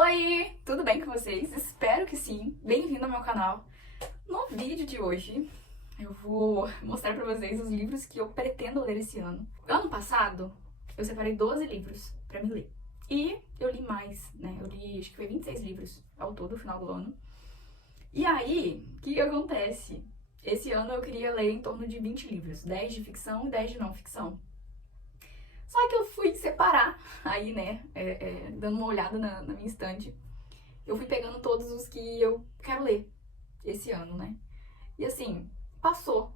Oi, tudo bem com vocês? Espero que sim. Bem-vindo ao meu canal. No vídeo de hoje, eu vou mostrar pra vocês os livros que eu pretendo ler esse ano. Ano passado, eu separei 12 livros pra me ler. E eu li mais, né? Eu li, acho que foi 26 livros ao todo, no final do ano. E aí, o que acontece? Esse ano eu queria ler em torno de 20 livros. 10 de ficção e 10 de não ficção. Só que eu fui separar, aí, né, dando uma olhada na minha estante, eu fui pegando todos os que eu quero ler esse ano, né? E assim, passou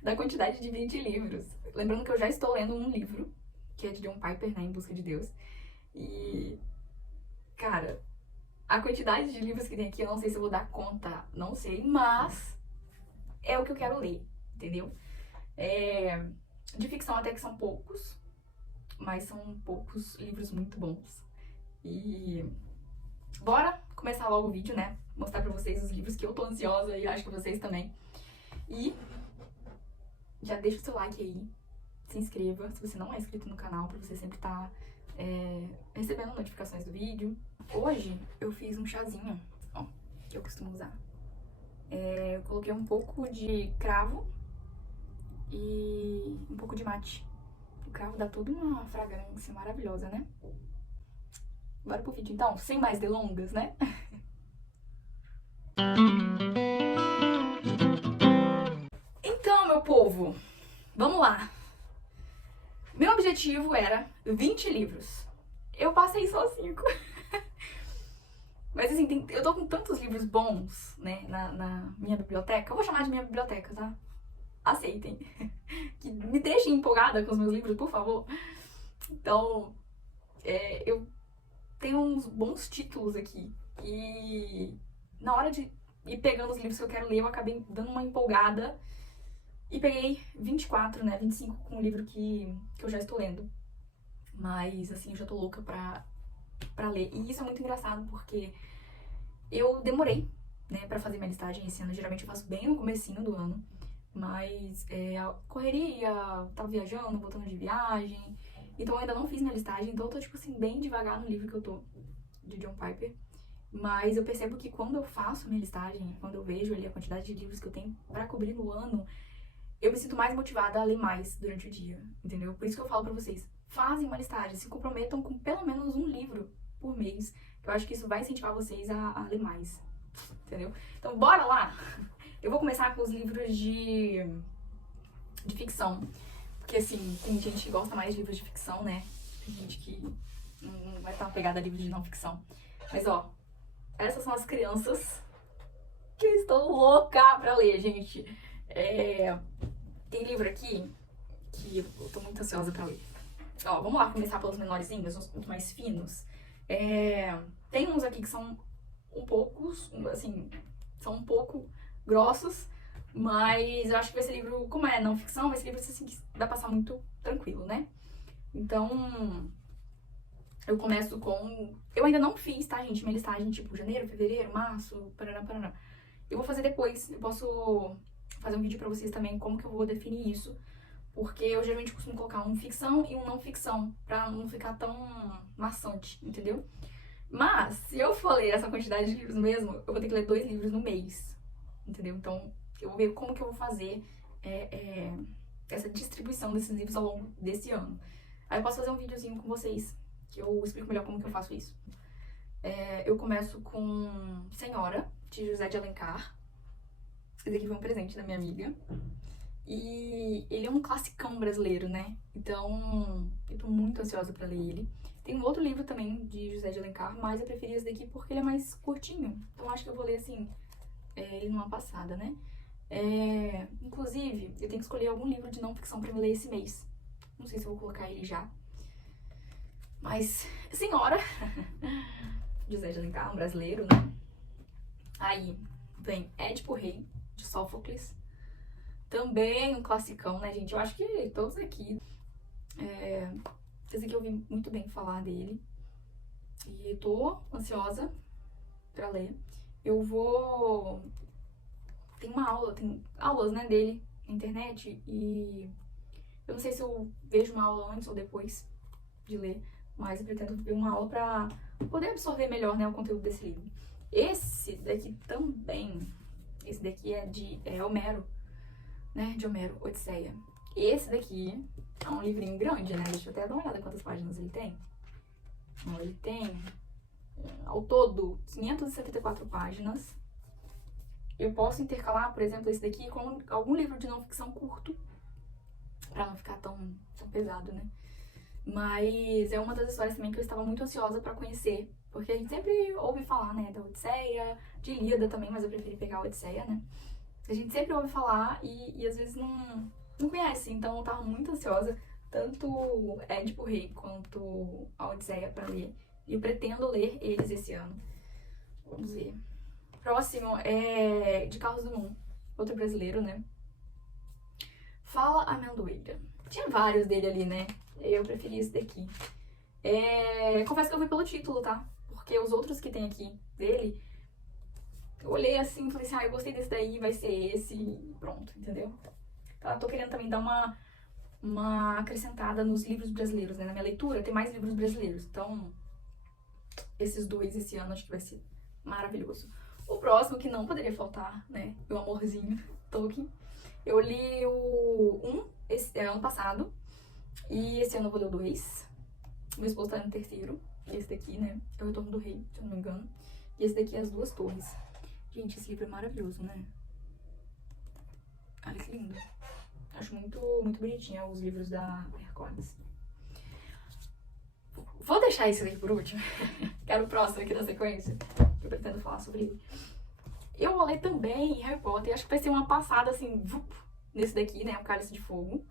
da quantidade de 20 livros. Lembrando que eu já estou lendo um livro, que é de John Piper, né, Em Busca de Deus. E, cara, a quantidade de livros que tem aqui, eu não sei se eu vou dar conta, não sei, mas é o que eu quero ler, entendeu? De ficção até que são poucos, mas são poucos livros muito bons. E bora começar logo o vídeo, né? Mostrar pra vocês os livros que eu tô ansiosa e acho que vocês também. E já deixa o seu like aí, se inscreva se você não é inscrito no canal, pra você sempre estar recebendo notificações do vídeo. Hoje eu fiz um chazinho, ó, que eu costumo usar. Eu coloquei um pouco de cravo e um pouco de mate. O cravo dá toda uma fragrância maravilhosa, né? Bora pro vídeo então, sem mais delongas, né? Então, meu povo, vamos lá. Meu objetivo era 20 livros. Eu passei só 5. Mas assim, eu tô com tantos livros bons, né, na minha biblioteca. Eu vou chamar de minha biblioteca, tá? Aceitem. Que me deixem empolgada com os meus livros, por favor. Então, eu tenho uns bons títulos aqui. E na hora de ir pegando os livros que eu quero ler, eu acabei dando uma empolgada. E peguei 24, né, 25 com o livro que eu já estou lendo. Mas, assim, eu já tô louca pra ler. E isso é muito engraçado, porque eu demorei, né, pra fazer minha listagem esse ano. Geralmente eu faço bem no comecinho do ano. Mas a correria, tava viajando, voltando de viagem. Então eu ainda não fiz minha listagem. Então eu tô, tipo assim, bem devagar no livro que eu tô, de John Piper. Mas eu percebo que quando eu faço minha listagem, quando eu vejo ali a quantidade de livros que eu tenho pra cobrir no ano, eu me sinto mais motivada a ler mais durante o dia, entendeu? Por isso que eu falo pra vocês, fazem uma listagem, se comprometam com pelo menos um livro por mês. Eu acho que isso vai incentivar vocês a ler mais, entendeu? Então, bora lá! Eu vou começar com os livros de ficção, porque assim, tem gente que gosta mais de livros de ficção, né? Tem gente que não vai estar pegada a livros de não ficção. Mas ó, essas são as crianças que eu estou louca pra ler, gente. Tem livro aqui que eu tô muito ansiosa pra ler. Ó, vamos lá começar pelos menorzinhos, os mais finos. Tem uns aqui que são um pouco, assim, são um pouco grossos, mas eu acho que vai ser livro, como é não ficção, vai ser livro assim que dá pra passar muito tranquilo, né? Então, eu começo com... Eu ainda não fiz, tá, gente? Minha listagem, tipo, janeiro, fevereiro, março, paraná, paraná. Eu vou fazer depois, eu posso fazer um vídeo pra vocês também como que eu vou definir isso. Porque eu geralmente costumo colocar um ficção e um não ficção, pra não ficar tão maçante, entendeu? Mas, se eu for ler essa quantidade de livros mesmo, eu vou ter que ler 2 livros no mês, entendeu? Então, eu vou ver como que eu vou fazer essa distribuição desses livros ao longo desse ano. Aí eu posso fazer um videozinho com vocês, que eu explico melhor como que eu faço isso. Eu começo com Senhora, de José de Alencar. Esse aqui foi um presente da minha amiga. E ele é um classicão brasileiro, né? Então, eu tô muito ansiosa pra ler ele. Tem um outro livro também de José de Alencar, mas eu preferi esse daqui porque ele é mais curtinho. Então, acho que eu vou ler, assim, ele numa passada, né? Inclusive, eu tenho que escolher algum livro de não ficção pra me ler esse mês. Não sei se eu vou colocar ele já. Mas, Senhora, José de Alencar, um brasileiro, né? Aí vem Édipo Rei, de Sófocles. Também um classicão, né, gente? Eu acho que todos aqui. Esse aqui eu ouvi muito bem falar dele. E tô ansiosa pra ler. Eu vou... Tem aulas, né, dele na internet. E eu não sei se eu vejo uma aula antes ou depois de ler. mas eu pretendo ver uma aula pra poder absorver melhor, né, o conteúdo desse livro. Esse daqui também, esse daqui é Homero, né, de Homero, Odisseia. Esse daqui é um livrinho grande, né, deixa eu até dar uma olhada quantas páginas ele tem. Então, ele tem, ao todo, 574 páginas. Eu posso intercalar, por exemplo, esse daqui com algum livro de não ficção curto, pra não ficar tão pesado, né? Mas é uma das histórias também que eu estava muito ansiosa pra conhecer, porque a gente sempre ouve falar, né, da Odisseia, de Ilíada também, mas eu preferi pegar a Odisseia, né? A gente sempre ouve falar e às vezes não conhece, então eu tava muito ansiosa, tanto Édipo Rei quanto a Odisseia pra ler. E eu pretendo ler eles esse ano. Vamos ver. Próximo é de Carlos Drummond, outro brasileiro, né? Fala Amendoeira. Tinha vários dele ali, né? Eu preferi esse daqui. Confesso que eu fui pelo título, tá? Porque os outros que tem aqui dele, eu olhei assim e falei assim, eu gostei desse daí, vai ser esse, e pronto, entendeu? Então, eu tô querendo também dar uma acrescentada nos livros brasileiros, né? Na minha leitura tem mais livros brasileiros, então esses dois esse ano acho que vai ser maravilhoso. O próximo, que não poderia faltar, né? Meu amorzinho, Tolkien. Eu li ano passado, e esse ano eu vou ler o 2. Meu esposo tá no terceiro. Esse daqui, né? É o Retorno do Rei, se eu não me engano. E esse daqui é As Duas Torres. Gente, esse livro é maravilhoso, né? Olha que lindo. Acho muito, muito bonitinho os livros da Hercules. Vou deixar esse daqui por último. Quero o próximo aqui da sequência. Eu pretendo falar sobre ele. Eu vou ler também Harry Potter. Acho que vai ser uma passada, assim, nesse daqui, né? O Cálice de Fogo.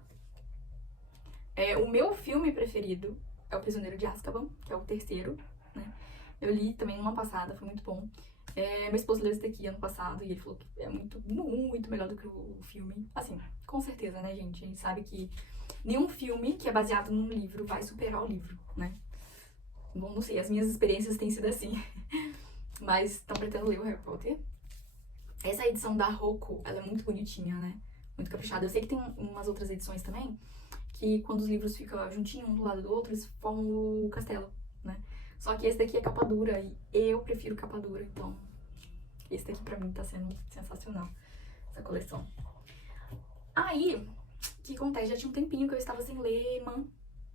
O meu filme preferido é O Prisioneiro de Azkaban, que é o terceiro, né? Eu li também numa passada, foi muito bom. Meu esposo leu esse daqui ano passado e ele falou que é muito, muito melhor do que o filme. Assim, com certeza, né, gente? A gente sabe que nenhum filme que é baseado num livro vai superar o livro, né? Bom, não sei, as minhas experiências têm sido assim. Mas estão pretendendo ler o Harry Potter. Essa edição da Roku, ela é muito bonitinha, né? Muito caprichada. Eu sei que tem umas outras edições também, que quando os livros ficam juntinhos um do lado do outro, eles formam o castelo, né? Só que esse daqui é capa dura e eu prefiro capa dura, então esse daqui pra mim tá sendo sensacional, essa coleção. Aí, o que acontece? Já tinha um tempinho que eu estava sem ler Mann,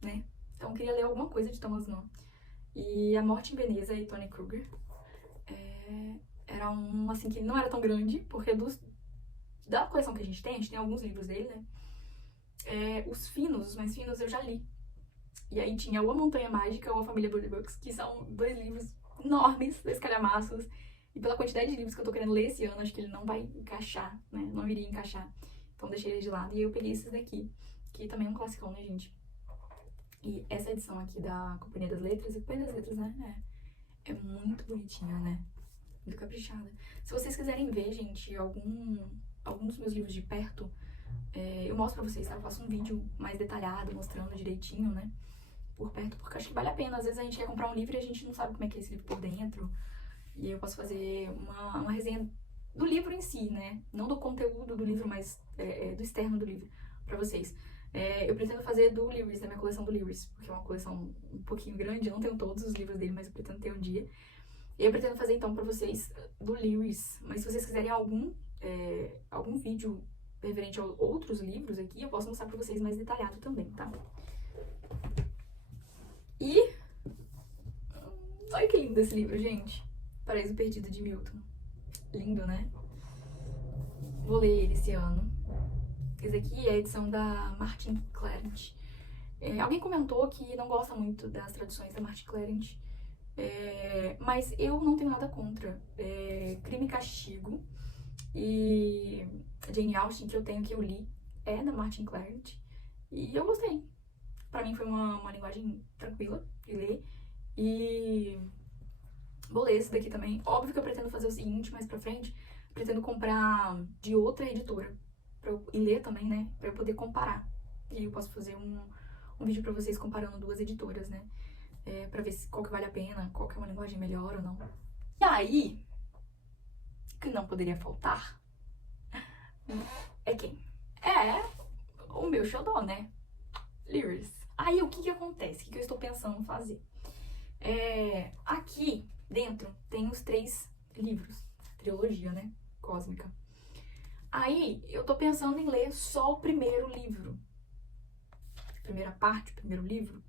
né? Então eu queria ler alguma coisa de Thomas Mann. E A Morte em Veneza e Tony Kruger era um, assim, que não era tão grande, porque da coleção que a gente tem alguns livros dele, né? Os mais finos, eu já li. E aí tinha ou A Montanha Mágica ou A Família Bullybooks, que são 2 livros enormes, 2 calhamaços. E pela quantidade de livros que eu tô querendo ler esse ano, acho que ele não vai encaixar, né? Não iria encaixar. Então deixei ele de lado. E aí eu peguei esses daqui, que também é um classicão, né, gente? E essa edição aqui da Companhia das Letras, né? É muito bonitinha, né? Muito caprichada. Se vocês quiserem ver, gente, algum dos meus livros de perto, eu mostro pra vocês, tá? Eu faço um vídeo mais detalhado, mostrando direitinho, né? Por perto, porque acho que vale a pena. Às vezes a gente quer comprar um livro e a gente não sabe como é que é esse livro por dentro. E aí eu posso fazer uma resenha do livro em si, né? Não do conteúdo do livro, mas do externo do livro, pra vocês. Eu pretendo fazer do Lewis, da minha coleção do Lewis, porque é uma coleção um pouquinho grande. Eu não tenho todos os livros dele, mas eu pretendo ter um dia. E eu pretendo fazer, então, pra vocês do Lewis. Mas se vocês quiserem algum vídeo referente a outros livros aqui, eu posso mostrar pra vocês mais detalhado também, tá? E... olha que lindo esse livro, gente. Paraíso Perdido, de Milton. Lindo, né? Vou ler ele esse ano. Esse aqui é a edição da Martin Clarent. Alguém comentou que não gosta muito das traduções da Martin Clarent. Mas eu não tenho nada contra. Crime e Castigo e Jane Austen, que eu li, é da Martin Clarent. E eu gostei. Pra mim foi uma linguagem tranquila de ler. E vou ler esse daqui também. Óbvio que eu pretendo fazer o seguinte, mais pra frente. Pretendo comprar de outra editora. E ler também, né? Pra eu poder comparar. E eu posso fazer um vídeo pra vocês comparando 2 editoras, né? Pra ver qual que vale a pena, qual que é uma linguagem melhor ou não. E aí, que não poderia faltar, é quem? É o meu xodó, né? Lewis. Aí, o que que acontece? O que que eu estou pensando em fazer? Aqui dentro tem os 3 livros, trilogia, né? Cósmica. Aí, eu tô pensando em ler só o primeiro livro. Primeira parte, o primeiro livro.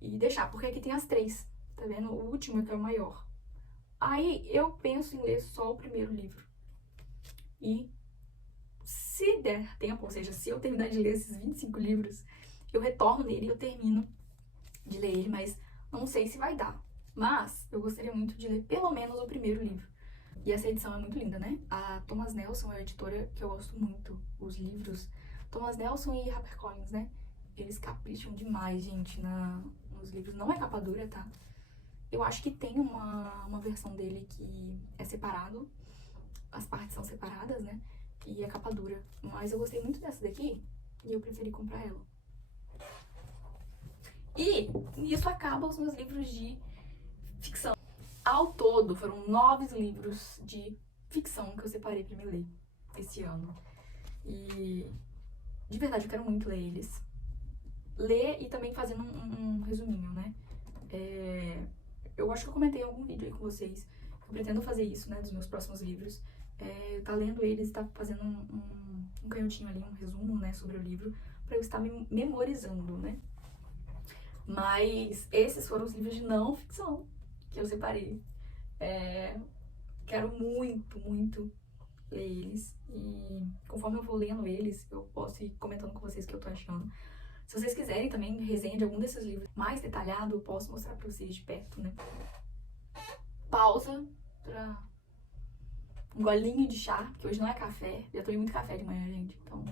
E deixar, porque aqui tem as 3. Tá vendo? O último é que é o maior. Aí, eu penso em ler só o primeiro livro. E se der tempo, ou seja, se eu terminar de ler esses 25 livros, eu retorno nele e eu termino de ler ele, mas não sei se vai dar. Mas eu gostaria muito de ler pelo menos o primeiro livro. E essa edição é muito linda, né? A Thomas Nelson é a editora que eu gosto muito. Os livros Thomas Nelson e HarperCollins, né? Eles capricham demais, gente, nos livros. Não é capa dura, tá? Eu acho que tem uma versão dele que é separado. As partes são separadas, né? E é capa dura. Mas eu gostei muito dessa daqui e eu preferi comprar ela. E nisso acabam os meus livros de ficção. Ao todo, foram 9 livros de ficção que eu separei pra me ler esse ano. E de verdade eu quero muito ler eles. Ler e também fazendo um resuminho, né? Eu acho que eu comentei em algum vídeo aí com vocês. Eu pretendo fazer isso, né? Dos meus próximos livros. Tá lendo eles e tá fazendo um canhotinho ali, um resumo, né? Sobre o livro. Pra eu estar me memorizando, né? Mas esses foram os livros de não ficção que eu separei. Quero muito, muito ler eles. E conforme eu vou lendo eles, eu posso ir comentando com vocês o que eu tô achando. Se vocês quiserem também resenha de algum desses livros mais detalhado, eu posso mostrar pra vocês de perto, né? Pausa pra um golinho de chá, porque hoje não é café. Já tomei muito café de manhã, gente. Então.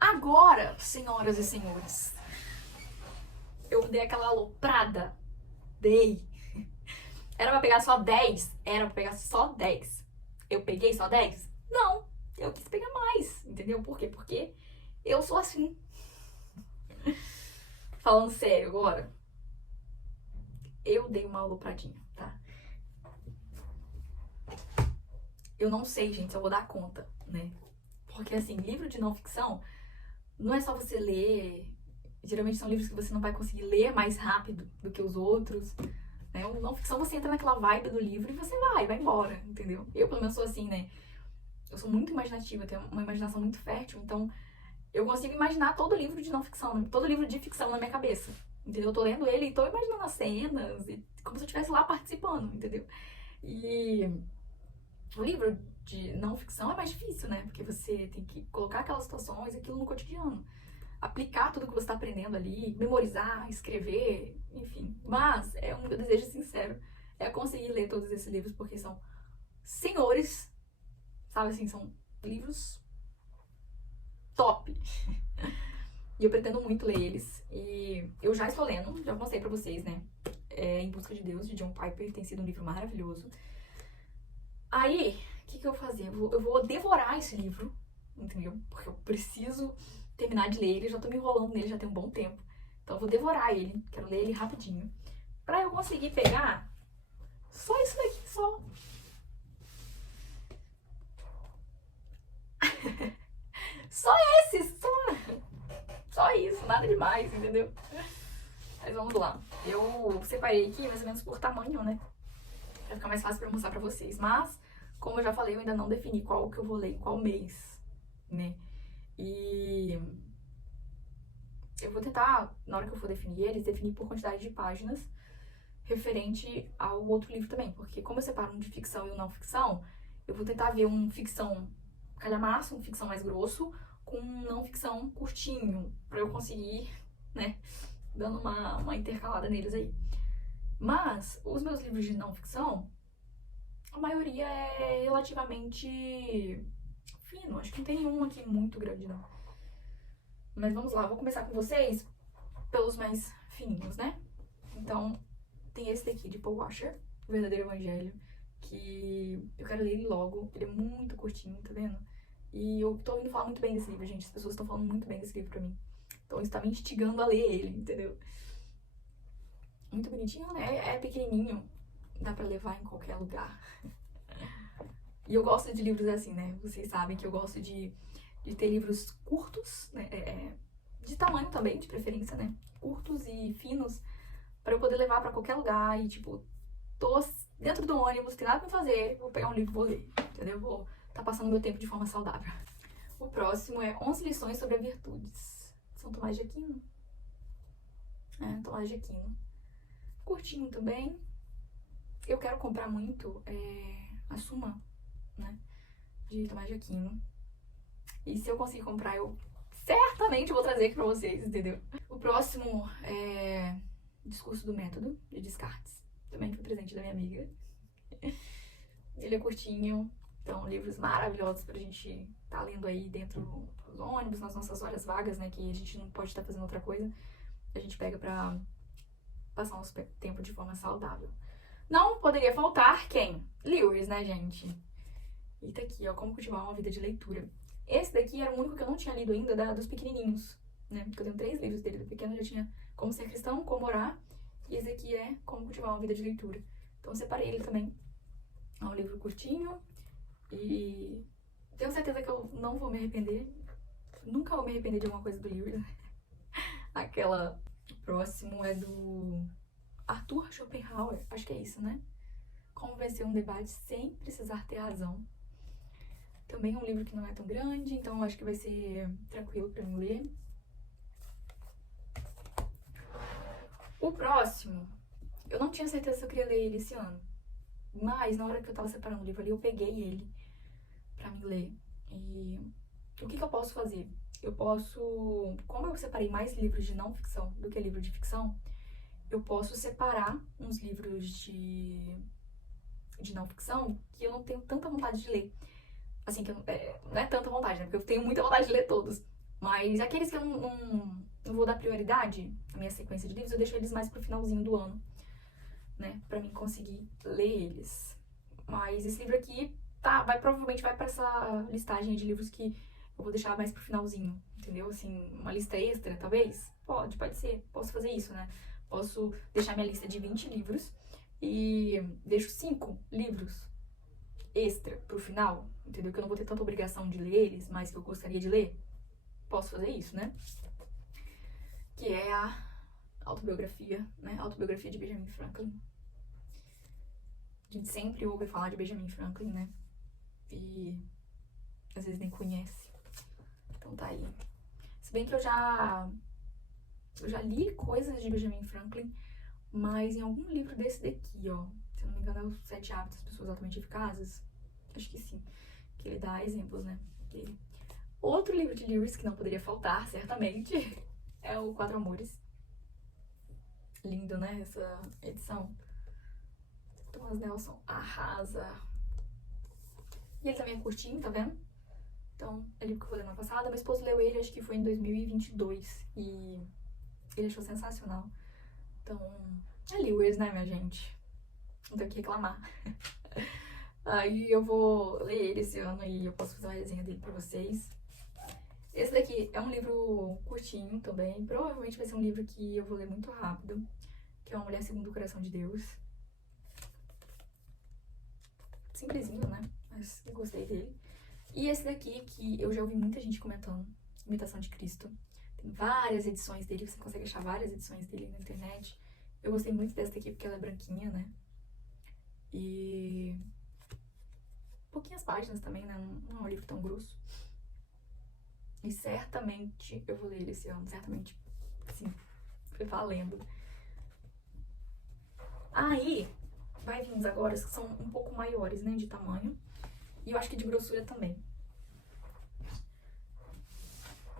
Agora, senhoras e senhores, eu dei aquela aloprada. Dei. Era pra pegar só 10? Era pra pegar só 10. Eu peguei só 10? Não. Eu quis pegar mais, entendeu? Por quê? Porque eu sou assim. Falando sério agora. Eu dei uma alopradinha, tá? Eu não sei, gente, se eu vou dar conta, né? Porque, assim, livro de não ficção não é só você ler. Geralmente são livros que você não vai conseguir ler mais rápido do que os outros, né? O não ficção você entra naquela vibe do livro e você vai embora, entendeu? Eu, pelo menos, sou assim, né? Eu sou muito imaginativa, tenho uma imaginação muito fértil, então eu consigo imaginar todo livro de não ficção, todo livro de ficção na minha cabeça, entendeu? Eu tô lendo ele e tô imaginando as cenas, e como se eu estivesse lá participando, entendeu? E o livro de não ficção é mais difícil, né? Porque você tem que colocar aquelas situações, aquilo no cotidiano. Aplicar tudo que você tá aprendendo ali, memorizar, escrever, enfim. Mas é um meu desejo sincero, é conseguir ler todos esses livros, porque são senhores, sabe assim, são livros top. E eu pretendo muito ler eles. E eu já estou lendo, já mostrei pra vocês, né? Em Busca de Deus, de John Piper, tem sido um livro maravilhoso. Aí, o que eu vou fazer? Eu vou devorar esse livro, entendeu? Porque eu preciso terminar de ler ele, eu já tô me enrolando nele já tem um bom tempo. Então eu vou devorar ele, quero ler ele rapidinho. Pra eu conseguir pegar só isso daqui, só. Só esse, só isso, nada demais, entendeu? Mas vamos lá. Eu separei aqui mais ou menos por tamanho, né? Pra ficar mais fácil pra mostrar pra vocês. Mas, como eu já falei, eu ainda não defini qual que eu vou ler em qual mês, né? E eu vou tentar, na hora que eu for definir eles, definir por quantidade de páginas referente ao outro livro também. Porque como eu separo um de ficção e um não ficção, eu vou tentar ver um ficção calhamaço, um ficção mais grosso, com um não ficção curtinho, pra eu conseguir, né, dando uma intercalada neles aí. Mas, os meus livros de não ficção, a maioria é relativamente fino. Acho que não tem nenhum aqui muito grande, não. Mas vamos lá, vou começar com vocês pelos mais fininhos, né? Então, tem esse daqui, de Paul Washer, O Verdadeiro Evangelho, que eu quero ler ele logo. Ele é muito curtinho, tá vendo? E eu tô ouvindo falar muito bem desse livro, gente. As pessoas estão falando muito bem desse livro pra mim. Então, isso tá me instigando a ler ele, entendeu? Muito bonitinho, né? É pequenininho. Dá pra levar em qualquer lugar. E eu gosto de livros assim, né? Vocês sabem que eu gosto de ter livros curtos, né? de tamanho também, de preferência, né? Curtos e finos, pra eu poder levar pra qualquer lugar e, tipo, tô dentro do ônibus, tem nada pra fazer, vou pegar um livro e vou ler, entendeu? Vou tá passando meu tempo de forma saudável. O próximo é 11 lições sobre as virtudes. São Tomás de Aquino. Tomás de Aquino. Curtinho também. Eu quero comprar muito a Suma, né? De Tomás de Aquino. E se eu conseguir comprar, eu certamente vou trazer aqui pra vocês, entendeu? O próximo é Discurso do Método, de Descartes. Também foi presente da minha amiga. Ele é curtinho, então livros maravilhosos pra gente tá lendo aí dentro dos ônibus, nas nossas horas vagas, né? Que a gente não pode estar fazendo outra coisa. A gente pega pra passar nosso tempo de forma saudável. Não poderia faltar quem? Lewis, né, gente? E tá aqui, ó, Como Cultivar uma Vida de Leitura. Esse daqui era o único que eu não tinha lido ainda, dos pequenininhos, né? Porque eu tenho 3 livros dele, do pequeno eu já tinha Como Ser Cristão, Como Orar, e esse aqui é Como Cultivar uma Vida de Leitura. Então eu separei ele também. É um livro curtinho e tenho certeza que eu não vou me arrepender. Nunca vou me arrepender de alguma coisa do Lewis. Aquela... O próximo é do Arthur Schopenhauer, acho que é isso, né? Como Vencer um Debate Sem Precisar Ter Razão. Também é um livro que não é tão grande, então acho que vai ser tranquilo pra mim ler. O próximo, eu não tinha certeza se eu queria ler ele esse ano. Mas na hora que eu tava separando o livro ali, eu peguei ele pra me ler. E o que eu posso fazer? Eu posso, como eu separei mais livros de não ficção do que livro de ficção, eu posso separar uns livros de não ficção que eu não tenho tanta vontade de ler. Assim, que não é tanta vontade, né? Porque eu tenho muita vontade de ler todos. Mas aqueles que eu não vou dar prioridade na minha sequência de livros, eu deixo eles mais pro finalzinho do ano, né? Pra mim conseguir ler eles. Mas esse livro aqui provavelmente vai pra essa listagem de livros que eu vou deixar mais pro finalzinho, entendeu? Assim, uma lista extra, talvez? Pode ser. Posso fazer isso, né? Posso deixar minha lista de 20 livros e deixo 5 livros extra pro final, entendeu? Que eu não vou ter tanta obrigação de ler eles, mas que eu gostaria de ler. Posso fazer isso, né? Que é a autobiografia, né? Autobiografia de Benjamin Franklin. A gente sempre ouve falar de Benjamin Franklin, né? E às vezes nem conhece. Então tá aí. Se bem que eu já li coisas de Benjamin Franklin, mas em algum livro desse daqui, ó, se eu não me engano, é Os 7 Hábitos das Pessoas Altamente Eficazes. Acho que sim. Que ele dá exemplos, né? Dele. Outro livro de Lewis que não poderia faltar, certamente, é o Quatro Amores. Lindo, né? Essa edição. Thomas Nelson arrasa. E ele também é curtinho, tá vendo? Então, é livro que eu vou ler no ano passado. Meu esposo leu ele, acho que foi em 2022. E ele achou sensacional. Então, é Lewis, né, minha gente? Não tenho o que reclamar. Aí eu vou ler ele esse ano e eu posso fazer uma resenha dele pra vocês. Esse daqui é um livro curtinho também. Provavelmente vai ser um livro que eu vou ler muito rápido. Que é Uma Mulher Segundo o Coração de Deus. Simplesinho, né? Mas eu gostei dele. E esse daqui, que eu já ouvi muita gente comentando, Imitação de Cristo. Tem várias edições dele, você consegue achar várias edições dele na internet. Eu gostei muito dessa daqui porque ela é branquinha, né? E pouquinhas páginas também, né? Não é um livro tão grosso. E certamente eu vou ler ele esse ano, certamente, sim, foi valendo. Aí, vai vir uns agora que são um pouco maiores, né, de tamanho. E eu acho que de grossura também.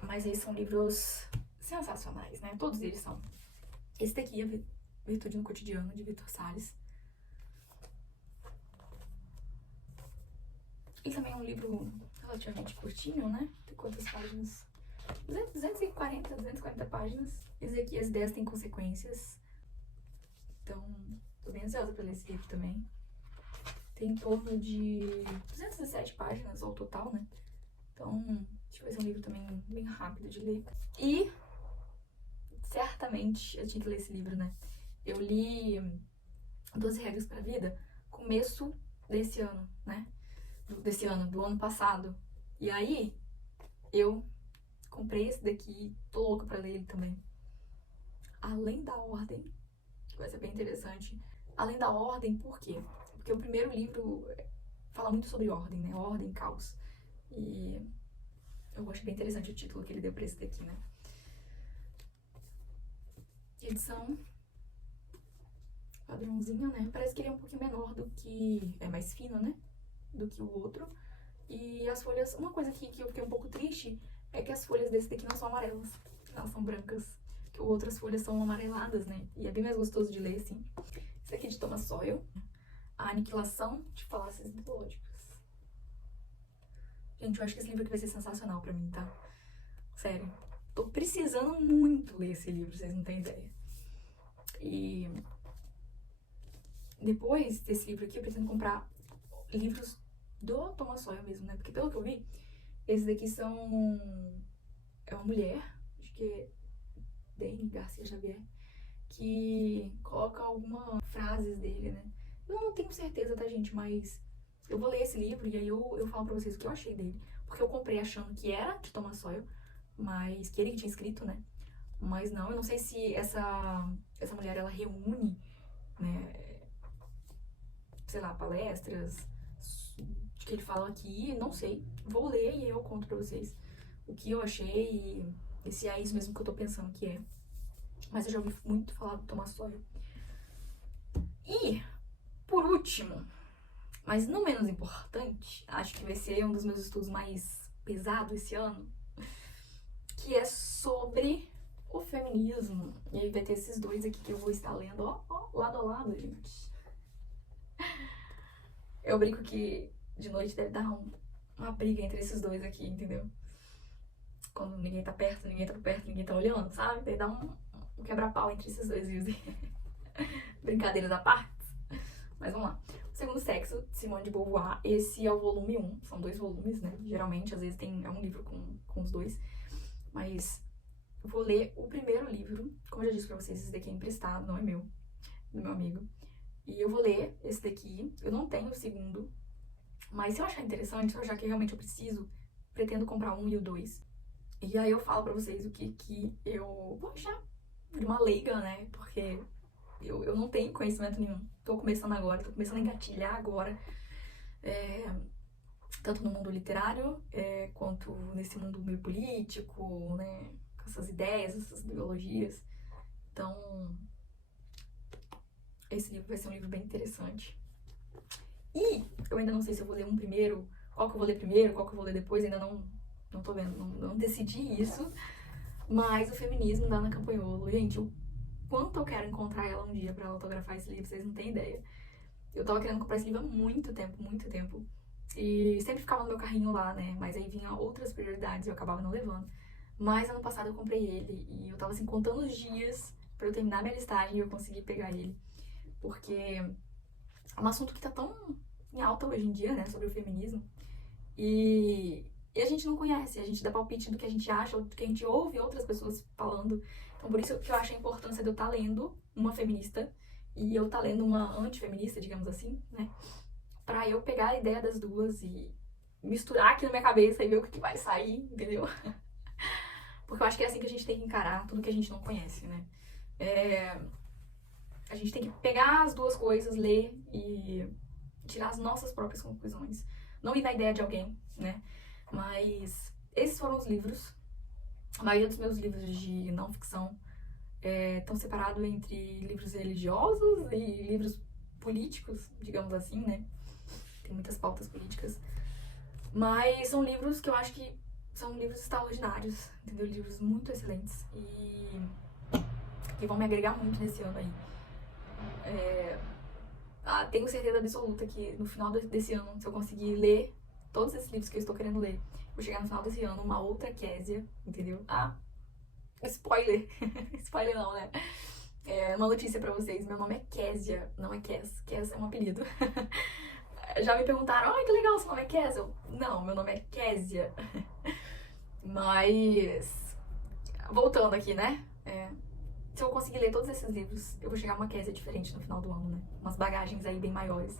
Mas eles são livros sensacionais, né? Todos eles são. Esse daqui é Virtude no Cotidiano, de Victor Salles. Ele também é um livro relativamente curtinho, né? Tem quantas páginas? 240 páginas. Esse aqui, as ideias têm consequências. Então, tô bem ansiosa pra ler esse livro também. Tem em torno de 217 páginas ao total, né? Então, acho que vai ser um livro também bem rápido de ler. E, certamente, eu tinha que ler esse livro, né? Eu li 12 Regras para a Vida começo desse ano, né? Do ano passado. E aí, eu Comprei esse daqui, tô louca pra ler ele também. Além da Ordem, que vai ser bem interessante. Além da Ordem, por quê? Porque o primeiro livro fala muito sobre ordem, né? Ordem, caos. E eu acho bem interessante o título que ele deu pra esse daqui, né? Edição padrãozinha, né? Parece que ele é um pouquinho menor do que... é mais fino, né? Do que o outro. E as folhas... uma coisa que eu fiquei um pouco triste é que as folhas desse daqui não são amarelas. Elas são brancas. Que outras folhas são amareladas, né? E é bem mais gostoso de ler, assim. Esse aqui é de Thomas Sowell. A Aniquilação de Falácias Mitológicas. Gente, eu acho que esse livro aqui vai ser sensacional pra mim, tá? Sério. Tô precisando muito ler esse livro, vocês não têm ideia. E depois desse livro aqui, eu pretendo comprar livros do Thomas Sowell mesmo, né? Porque pelo que eu vi, esses daqui são... é uma mulher, acho que é Dani Garcia Xavier, que coloca algumas frases dele, né? Eu não tenho certeza, tá, gente? Mas eu vou ler esse livro e aí eu falo pra vocês o que eu achei dele. Porque eu comprei achando que era de Thomas Sowell, mas que ele que tinha escrito, né? Mas não, eu não sei se essa mulher, ela reúne, né, sei lá, palestras de que ele fala aqui, não sei. Vou ler e aí eu conto pra vocês o que eu achei e se é isso mesmo que eu tô pensando que é. Mas eu já ouvi muito falar do Thomas Sowell. E, por último, mas não menos importante, acho que vai ser um dos meus estudos mais pesados esse ano, que é sobre o feminismo. E aí vai ter esses dois aqui que eu vou estar lendo, ó, lado a lado, gente. Eu brinco que de noite deve dar uma briga entre esses dois aqui, entendeu? Quando ninguém tá perto, ninguém tá por perto, ninguém tá olhando, sabe? Deve dar um quebra-pau entre esses dois livros. Brincadeiras à parte. Mas vamos lá. O Segundo Sexo, de Simone de Beauvoir. Esse é o volume 1. São 2 volumes, né? Geralmente, às vezes é um livro com os dois. Mas eu vou ler o primeiro livro. Como eu já disse pra vocês, esse daqui é emprestado, não é meu. Do meu amigo. E eu vou ler esse daqui. Eu não tenho o segundo. Mas se eu achar interessante, se eu achar que realmente eu preciso, pretendo comprar um e o 2. E aí eu falo pra vocês o que eu vou achar de uma leiga, né? Porque eu não tenho conhecimento nenhum. Tô começando agora, tô começando a engatilhar agora. Tanto no mundo literário, quanto nesse mundo meio político, né? Com essas ideias, essas ideologias. Então, esse livro vai ser um livro bem interessante. E eu ainda não sei se eu vou ler um primeiro, qual que eu vou ler primeiro, qual que eu vou ler depois, ainda não tô vendo, não decidi isso. Mas o Feminismo, da Ana Campanholo, gente, o quanto eu quero encontrar ela um dia pra ela autografar esse livro, vocês não têm ideia. Eu tava querendo comprar esse livro há muito tempo. E sempre ficava no meu carrinho lá, né? Mas aí vinha outras prioridades e eu acabava não levando. Mas ano passado eu comprei ele e eu tava assim contando os dias pra eu terminar minha listagem e eu consegui pegar ele. Porque é um assunto que tá tão em alta hoje em dia, né? Sobre o feminismo. E a gente não conhece, a gente dá palpite do que a gente acha, ou do que a gente ouve outras pessoas falando. Então por isso que eu acho a importância de eu estar lendo uma feminista e eu estar lendo uma antifeminista, digamos assim, né? Pra eu pegar a ideia das duas e misturar aqui na minha cabeça e ver o que vai sair, entendeu? Porque eu acho que é assim que a gente tem que encarar tudo que a gente não conhece, né? A gente tem que pegar as duas coisas, ler e tirar as nossas próprias conclusões. Não ir na ideia de alguém, né? Mas esses foram os livros. A maioria dos meus livros de não ficção estão separados entre livros religiosos e livros políticos, digamos assim, né? Tem muitas pautas políticas. Mas são livros que eu acho que são livros extraordinários, entendeu? Livros muito excelentes e que vão me agregar muito nesse ano aí. Tenho certeza absoluta que no final desse ano, se eu conseguir ler todos esses livros que eu estou querendo ler, vou chegar no final desse ano uma outra Kézia, entendeu? Spoiler! Spoiler não, né? Uma notícia pra vocês, meu nome é Kézia, não é Kes. Kes é um apelido. Já me perguntaram, que legal, seu nome é Kes? Não, meu nome é Kézia. Mas, voltando aqui, né? Se eu conseguir ler todos esses livros, eu vou chegar a uma Kézia diferente no final do ano, né? Umas bagagens aí bem maiores.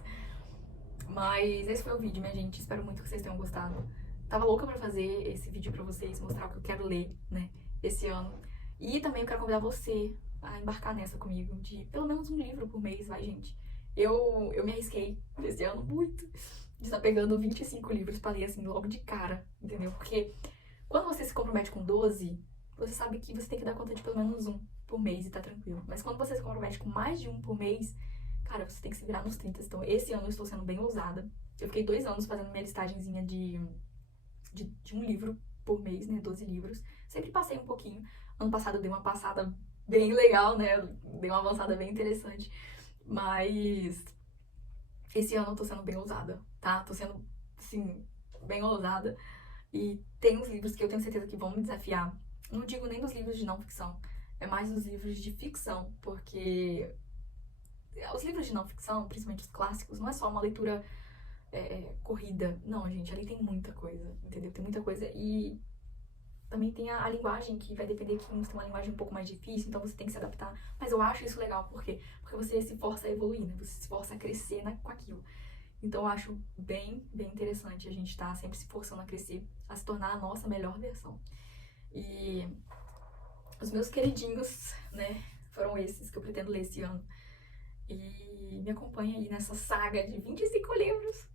Mas esse foi o vídeo, minha gente. Espero muito que vocês tenham gostado. tava louca pra fazer esse vídeo pra vocês, mostrar o que eu quero ler, né, esse ano. E também eu quero convidar você a embarcar nessa comigo, de pelo menos um livro por mês, vai, gente. Eu me arrisquei esse ano muito de estar pegando 25 livros pra ler, assim, logo de cara, entendeu? Porque quando você se compromete com 12, você sabe que você tem que dar conta de pelo menos um por mês e tá tranquilo. Mas quando você se compromete com mais de um por mês, cara, você tem que se virar nos 30. Então, esse ano eu estou sendo bem ousada. Eu fiquei 2 anos fazendo minha listagenzinha de um livro por mês, né? 12 livros. Sempre passei um pouquinho. Ano passado eu dei uma passada bem legal, né? Dei uma avançada bem interessante. Mas esse ano eu tô sendo bem ousada, tá? Tô sendo, assim, bem ousada. E tem uns livros que eu tenho certeza que vão me desafiar. Não digo nem dos livros de não ficção, é mais dos livros de ficção, porque os livros de não ficção, principalmente os clássicos, não é só uma leitura corrida. Não, gente, ali tem muita coisa, entendeu? Tem muita coisa e também tem a linguagem, que vai depender que uns tem uma linguagem um pouco mais difícil, então você tem que se adaptar. Mas eu acho isso legal, por quê? Porque você se força a evoluir, né? Você se força a crescer com aquilo. Então eu acho bem interessante a gente estar sempre se forçando a crescer, a se tornar a nossa melhor versão. E os meus queridinhos, né, foram esses que eu pretendo ler esse ano. E me acompanhem aí nessa saga de 25 livros.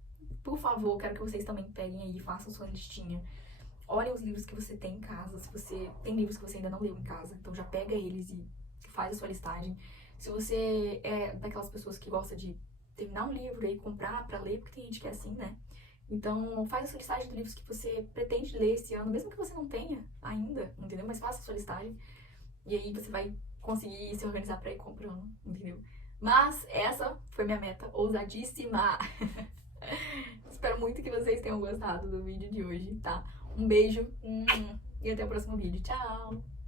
Por favor, quero que vocês também peguem aí e façam sua listinha. Olhem os livros que você tem em casa, se você tem livros que você ainda não leu em casa, então já pega eles e faz a sua listagem. Se você é daquelas pessoas que gosta de terminar um livro e comprar pra ler, porque tem gente que é assim, né? Então, faz a sua listagem de livros que você pretende ler esse ano, mesmo que você não tenha ainda, entendeu? Mas faça a sua listagem e aí você vai conseguir se organizar pra ir comprando, entendeu? Mas essa foi minha meta ousadíssima. Espero muito que vocês tenham gostado do vídeo de hoje, tá? Um beijo e até o próximo vídeo. Tchau!